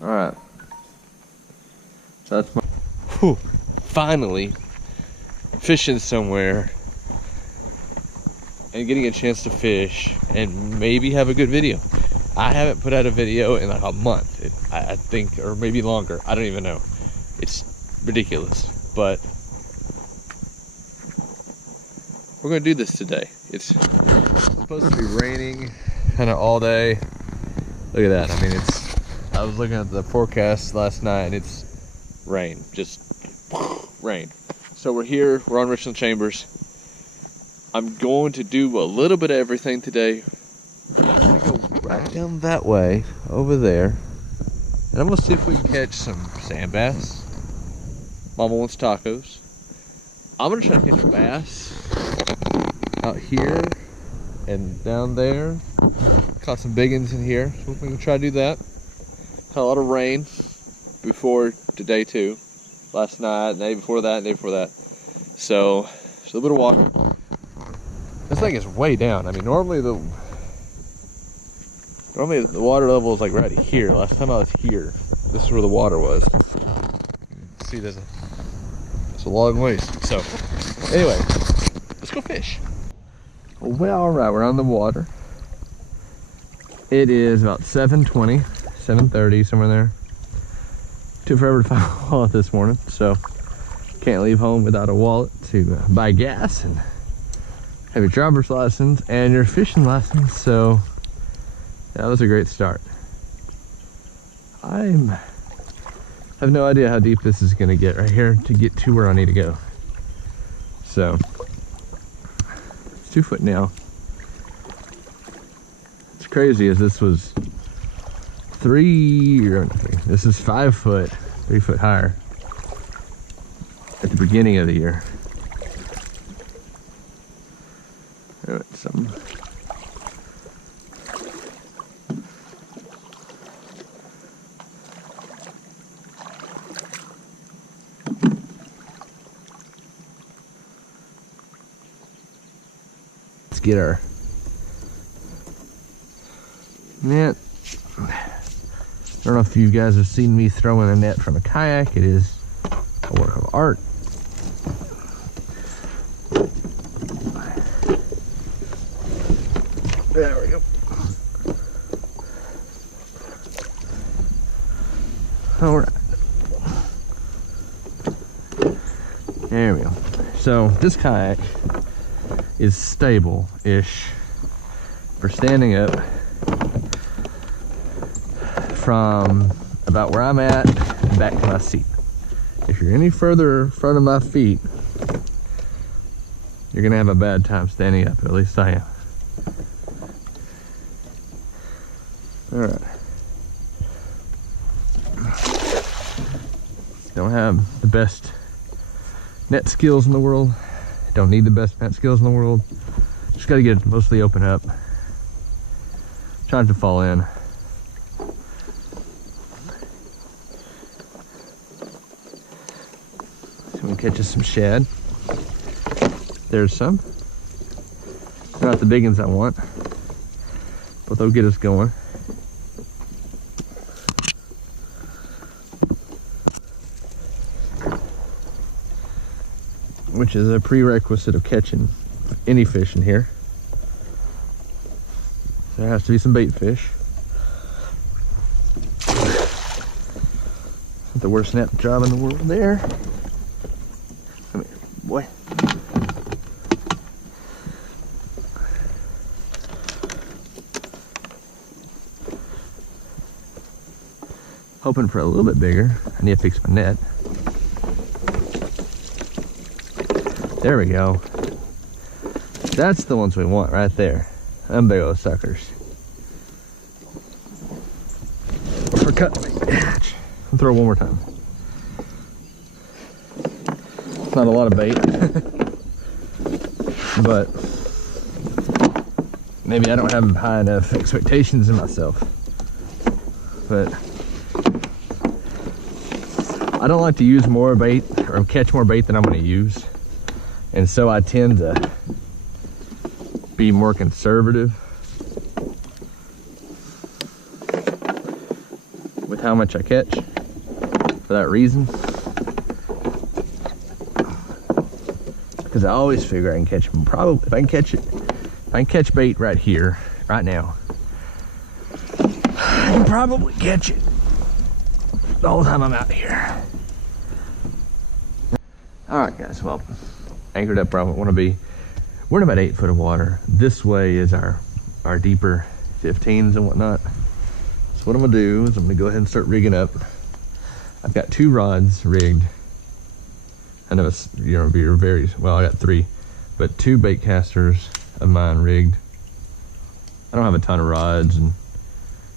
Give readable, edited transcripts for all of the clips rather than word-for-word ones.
Alright. So that's my... Whew. Finally fishing somewhere and getting a chance to fish and maybe have a good video. I haven't put out a video in like a month, I think, or maybe longer. I don't even know. It's ridiculous, but we're gonna do this today. It's supposed to be raining kind of all day. Look at that. I mean, I was looking at the forecast last night and it's rain, just rain. So we're here, we're on Richland Chambers. I'm going to do a little bit of everything today. I'm gonna go right down that way, over there. And I'm gonna see if we can catch some sand bass. Mama wants tacos. I'm gonna try to catch bass out here and down there. Caught some big ones in here, so we're gonna try to do that. Had a lot of rain before today too. Last night, the day before that, and the day before that. So, there's a little bit of water. This thing is way down. I mean, normally the water level is like right here. Last time I was here, this is where the water was. See, it's a long ways. So, anyway, let's go fish. Well, all right, we're on the water. It is about 7:20, 7:30, somewhere there. Took forever to find a wallet this morning, so can't leave home without a wallet to buy gas and have your driver's license and your fishing license. So that was a great start. I have no idea how deep this is going to get right here to get to where I need to go. So it's 2 foot now. It's crazy as this was this is 5 foot, 3 foot higher at the beginning of the year. Alright, some let's get our net. I don't know if you guys have seen me throwing a net from a kayak. It is a work of art. There we go. All right. There we go. So this kayak is stable-ish for standing up from about where I'm at and back to my seat. If you're any further in front of my feet, you're gonna have a bad time standing up. At least I am. All right. Don't have the best net skills in the world. Don't need the best net skills in the world. Just gotta get it mostly open up. Trying to fall in. We'll catch us some shad. There's some. Not the big ones I want, but they'll get us going. Which is a prerequisite of catching any fish in here. There has to be some bait fish. Not the worst snap job in the world there. Come here, boy. Hoping for a little bit bigger. I need to fix my net. There we go. That's the ones we want right there. Them big old suckers. Uppercut. I'll throw one more time. It's not a lot of bait. But maybe I don't have high enough expectations in myself. But I don't like to use more bait or catch more bait than I'm going to use. And so I tend to be more conservative. with how much I catch for that reason. Because I always figure I can catch them. Probably if I can catch bait right here, right now, I can probably catch it the whole time I'm out here. All right, guys. Well, anchored up where I want to be. We're in about 8 foot of water. This way is our deeper 15s and whatnot. So what I'm gonna do is I'm gonna go ahead and start rigging up. I've got 2 rods rigged. I know it's, you know, very well. I got 3, but 2 bait casters of mine rigged. I don't have a ton of rods, and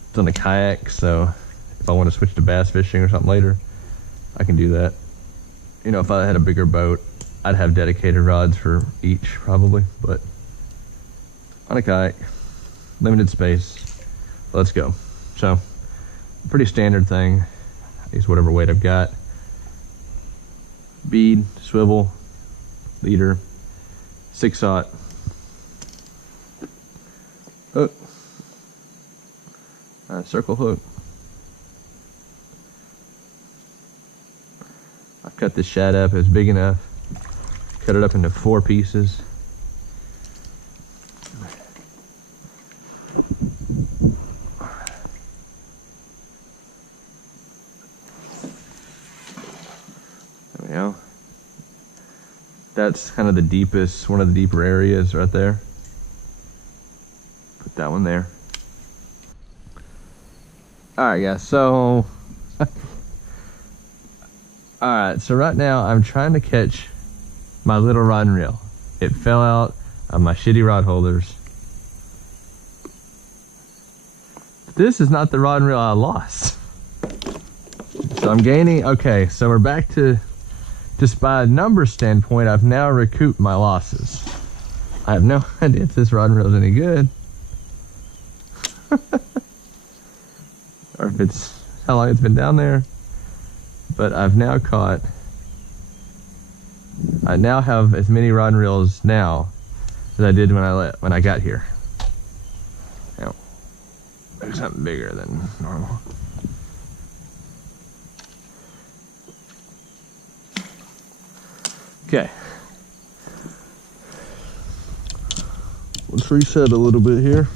it's on a kayak, so if I want to switch to bass fishing or something later, I can do that. You know, if I had a bigger boat, I'd have dedicated rods for each probably, but on a kayak, limited space, let's go. So, pretty standard thing. I use whatever weight I've got. Bead, swivel, leader, 6/0, hook, circle hook. I've cut this shad up, it's big enough. Cut it up into 4 pieces. There we go. That's kind of the deepest, one of the deeper areas right there. Put that one there. Alright guys, so alright, so right now I'm trying to catch my little rod and reel. It fell out of my shitty rod holders. This is not the rod and reel I lost. So I'm gaining, okay, so we're back to, just by a number standpoint, I've now recouped my losses. I have no idea if this rod and reel is any good. Or if it's, how long it's been down there. But I've now caught, I now have as many rod and reels now as I did when I got here. Now, maybe something bigger than normal. Okay. Let's reset a little bit here.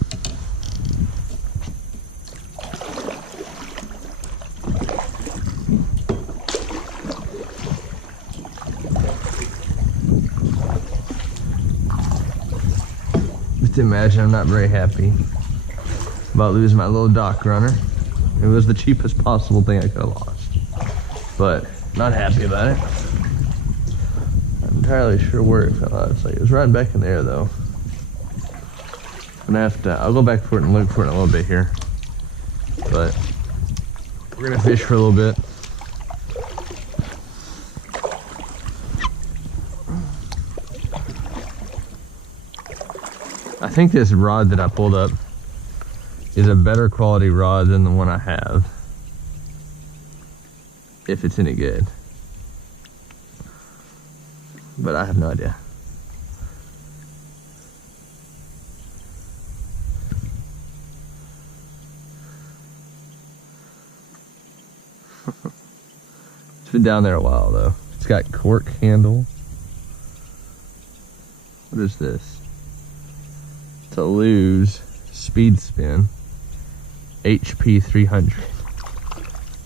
Just imagine I'm not very happy about losing my little dock runner. It was the cheapest possible thing I could have lost, but not happy about it. I'm entirely sure where it fell out. It's like it was right back in there though. I'm gonna have to, I'll go back for it and look for it in a little bit here, but we're gonna fish for a little bit. I think this rod that I pulled up is a better quality rod than the one I have, if it's any good. But I have no idea. It's been down there a while though. It's got cork handle. What is this? To lose speed spin HP 300.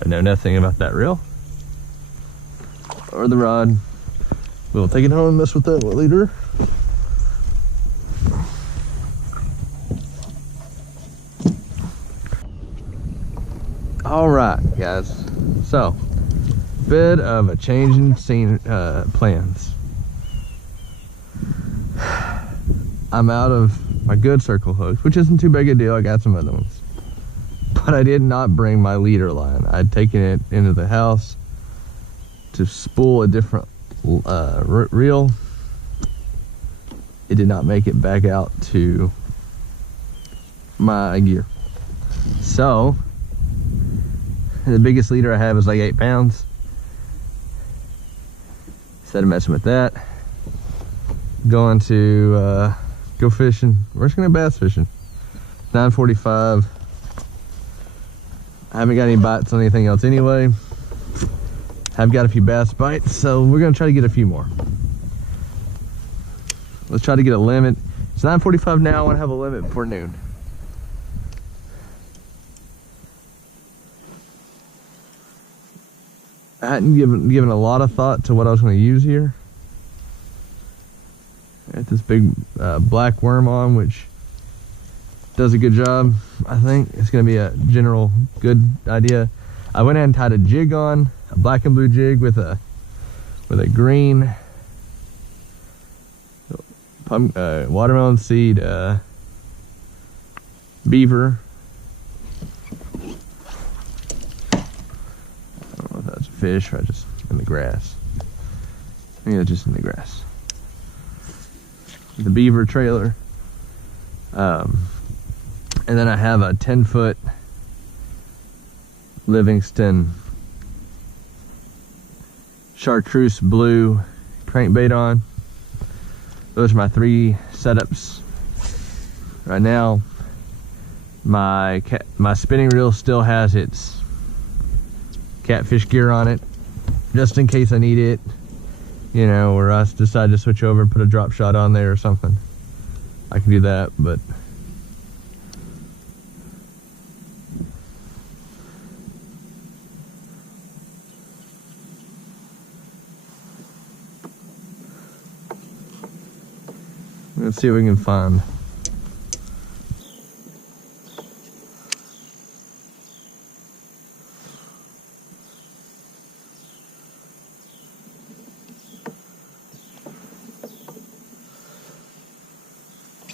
I know nothing about that reel or the rod. We'll take it home and mess with that later. All right, guys. So, bit of a change in scene plans. I'm out of my good circle hooks, which isn't too big a deal. I got some other ones, but I did not bring my leader line. I'd taken it into the house to spool a different reel. It did not make it back out to my gear. So the biggest leader I have is like 8 pounds. Instead of messing with that, going to go fishing. We're just gonna bass fishing. 9:45. I haven't got any bites on anything else anyway. I've got a few bass bites, so we're gonna try to get a few more. Let's try to get a limit. It's 9:45 now. I want to have a limit before noon. I hadn't given a lot of thought to what I was going to use here. I got this big black worm on, which does a good job. I think it's going to be a general good idea. I went ahead and tied a jig on, a black and blue jig with a green watermelon seed beaver. I don't know if that's a fish or just in the grass. I think it's just in the grass. The beaver trailer. And then I have a 10-foot Livingston chartreuse blue crankbait on. Those are my 3 setups. Right now, my spinning reel still has its catfish gear on it, just in case I need it, you know, or I decide to switch over and put a drop shot on there or something. I can do that, but let's see what we can find.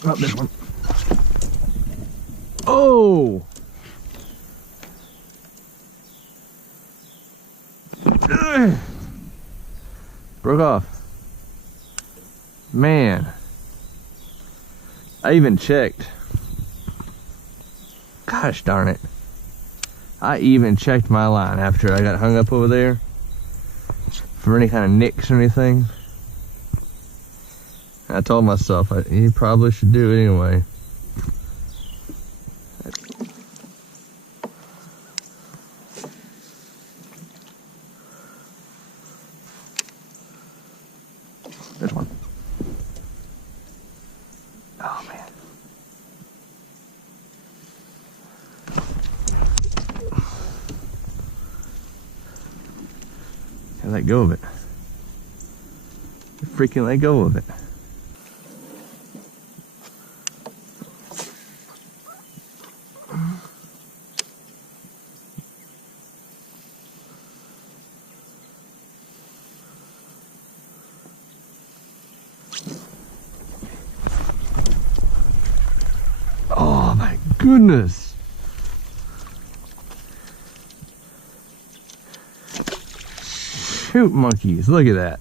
Oh, this one. Oh! Ugh. Broke off. Man. I even checked. Gosh darn it. I even checked my line after I got hung up over there for any kind of nicks or anything. I told myself you probably should do it anyway. There's one. Oh man. I let go of it. I freaking let go of it. Oh my goodness. Shoot monkeys, look at that.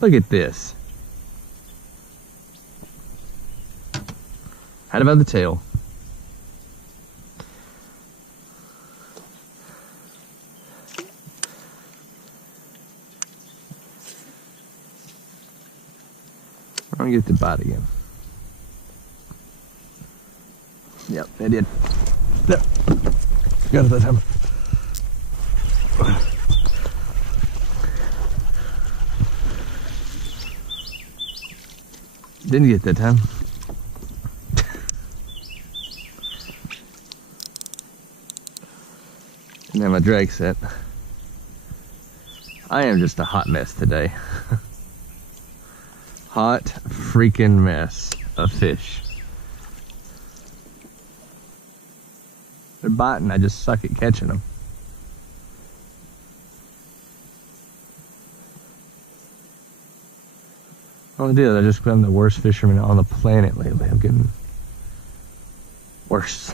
Look at this. How about the tail? I'm gonna get the bite again. Yep, I did. Yep. Got it that time. Didn't get that time. And then my drag set. I am just a hot mess today. Hot freaking mess of fish. They're biting, I just suck at catching them. All I did, I just become the worst fisherman on the planet lately. I'm getting worse.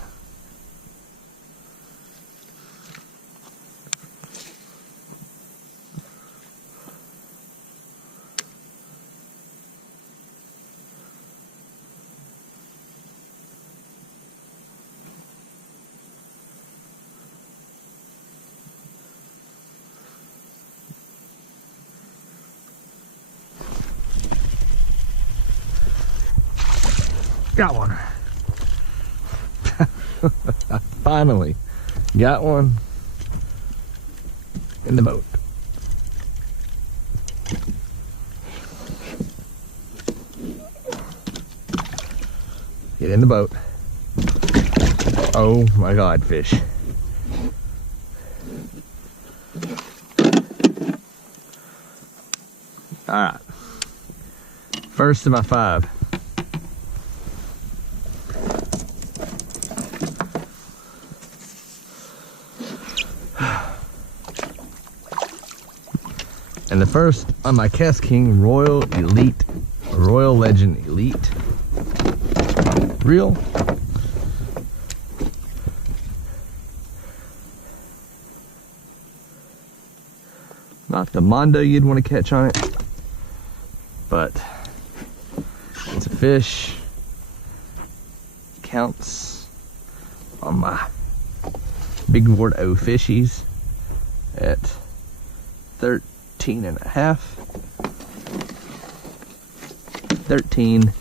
Got one. Finally. Got one in the boat. Get in the boat. Oh my God, fish. All right, first of my 5. And the first on my Cast King Royal Legend Elite reel. Not the Mondo you'd want to catch on it, but it's a fish. Counts on my big board O fishies at 13.5. 13.5.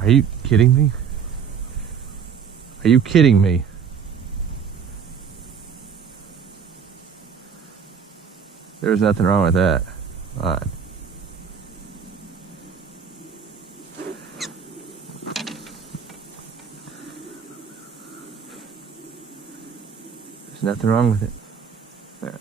Are you kidding me? Are you kidding me? There's nothing wrong with that. All right. There's nothing wrong with it. All right.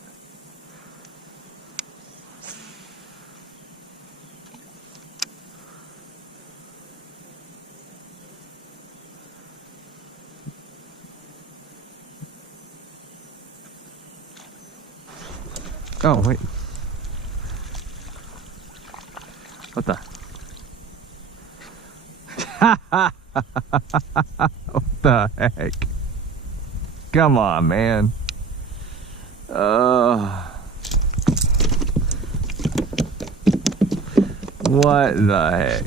Oh, wait. What the? What the heck? Come on, man. What the heck?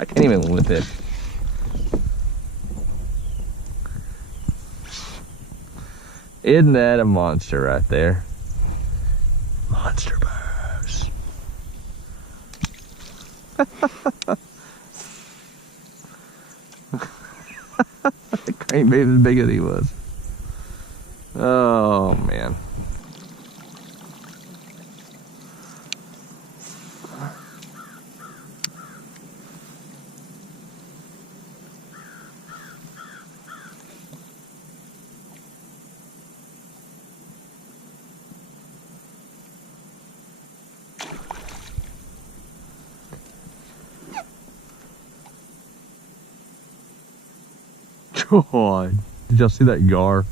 I can't even lift it. Isn't that a monster right there? Monster burrs. The crankbait as big as he was. Oh man. God, did y'all see that gar?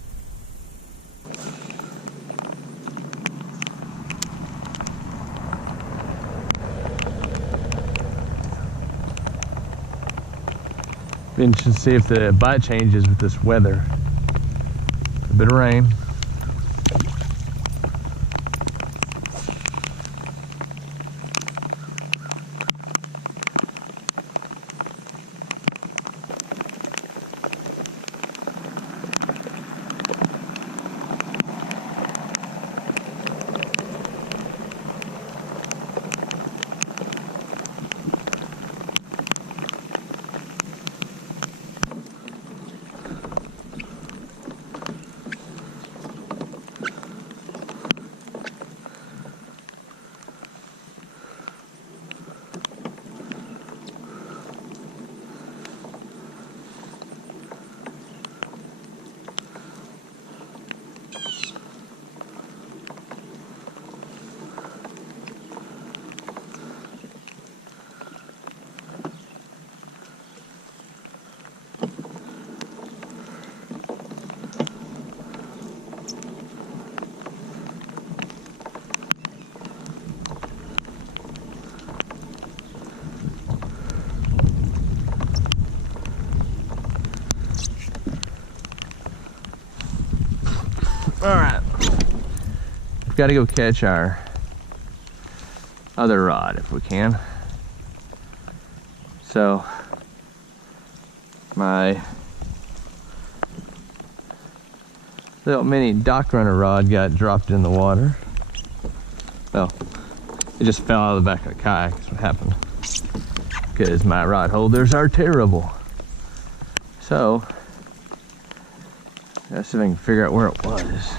Be interesting to see if the bite changes with this weather. A bit of rain. All right, we've got to go catch our other rod if we can. So my little mini dock runner rod got dropped in the water. Well, it just fell out of the back of the kayak. That's what happened. Because my rod holders are terrible. So, let's see if I can figure out where it was.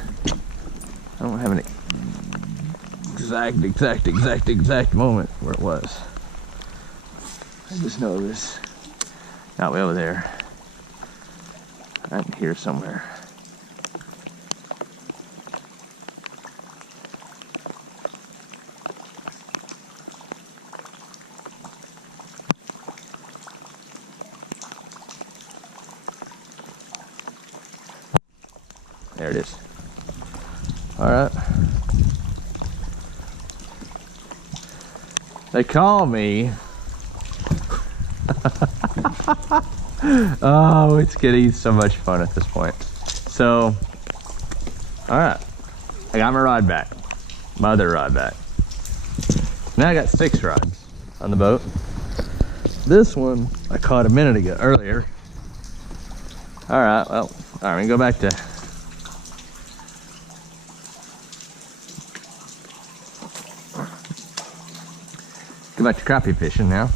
I don't have an exact moment where it was. I just know this. Not way over there. Right in here somewhere. There it is. All right. They call me. Oh, it's getting so much fun at this point. So, all right. I got my rod back. My other rod back. Now I got 6 rods on the boat. This one I caught a minute ago, earlier. All right, well, all right, we can go back to crappie fishing now.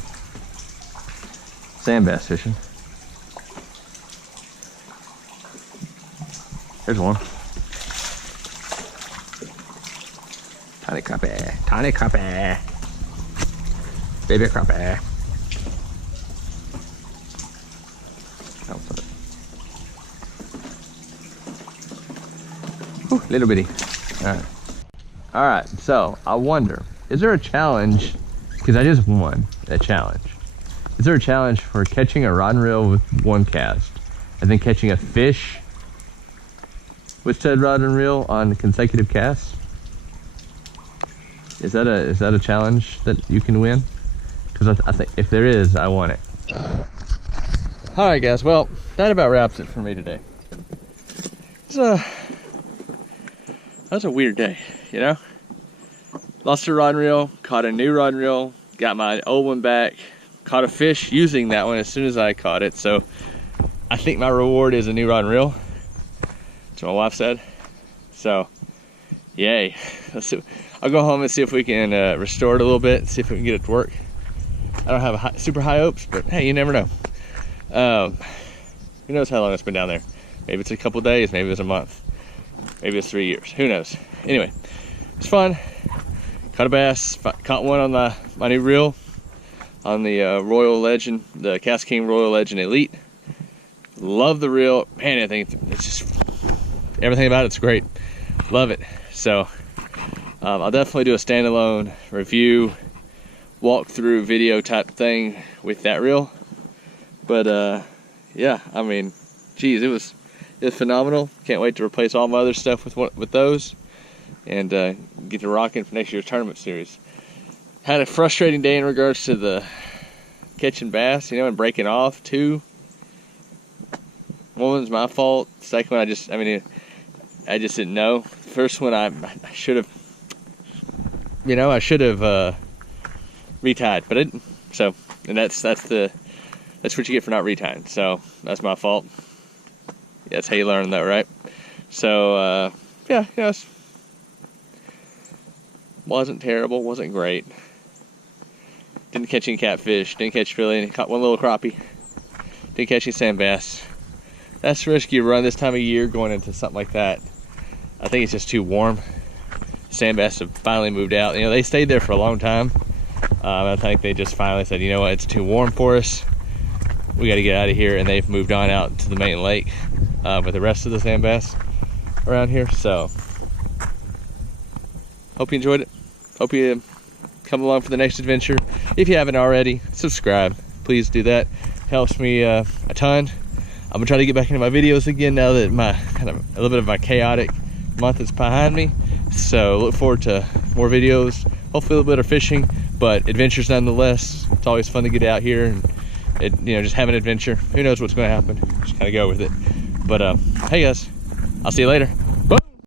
Sand bass fishing. There's one. Tiny crappie, tiny crappie. Baby crappie. Ooh, little bitty. All right, so I wonder, is there a challenge? Because I just won a challenge. Is there a challenge for catching a rod and reel with 1 cast and then catching a fish with said rod and reel on consecutive casts? Is that a challenge that you can win? Because I think if there is, I want it. All right, guys. Well, that about wraps it for me today. That was a weird day, you know. Lost a rod and reel, caught a new rod and reel, got my old one back, caught a fish using that one as soon as I caught it. So I think my reward is a new rod and reel. That's what my wife said. So, yay. Let's see. I'll go home and see if we can restore it a little bit, see if we can get it to work. I don't have super high hopes, but hey, you never know. Who knows how long it's been down there? Maybe it's a couple days, maybe it's a month, maybe it's 3 years. Who knows? Anyway, it's fun. Caught a bass, caught one on my new reel on the Royal Legend, the Cast King Royal Legend Elite. Love the reel. Man, I think it's just, everything about it's great. Love it. So I'll definitely do a standalone review, walkthrough video type thing with that reel. But yeah, I mean, geez, it was phenomenal. Can't wait to replace all my other stuff with those. And get to rocking for next year's tournament series. Had a frustrating day in regards to the catching bass, you know, and breaking off too. One was my fault. The second one, I just didn't know. The first one, I should have, you know, retied, but I didn't. So, and that's what you get for not retying. So that's my fault. That's how you learn, though, right? So yeah, you know, wasn't terrible, wasn't great. Didn't catch any catfish, didn't catch really any, caught one little crappie. Didn't catch any sand bass. That's the risk you run this time of year going into something like that. I think it's just too warm. Sand bass have finally moved out. You know, they stayed there for a long time. I think they just finally said, you know what, it's too warm for us. We got to get out of here, and they've moved on out to the main lake with the rest of the sand bass around here. So, hope you enjoyed it. Hope you come along for the next adventure. If you haven't already, subscribe. Please do that. Helps me a ton. I'm gonna try to get back into my videos again now that my a little bit of my chaotic month is behind me. So look forward to more videos. Hopefully a little bit of fishing, but adventures nonetheless. It's always fun to get out here and just have an adventure. Who knows what's going to happen? Just kind of go with it. But hey guys, I'll see you later.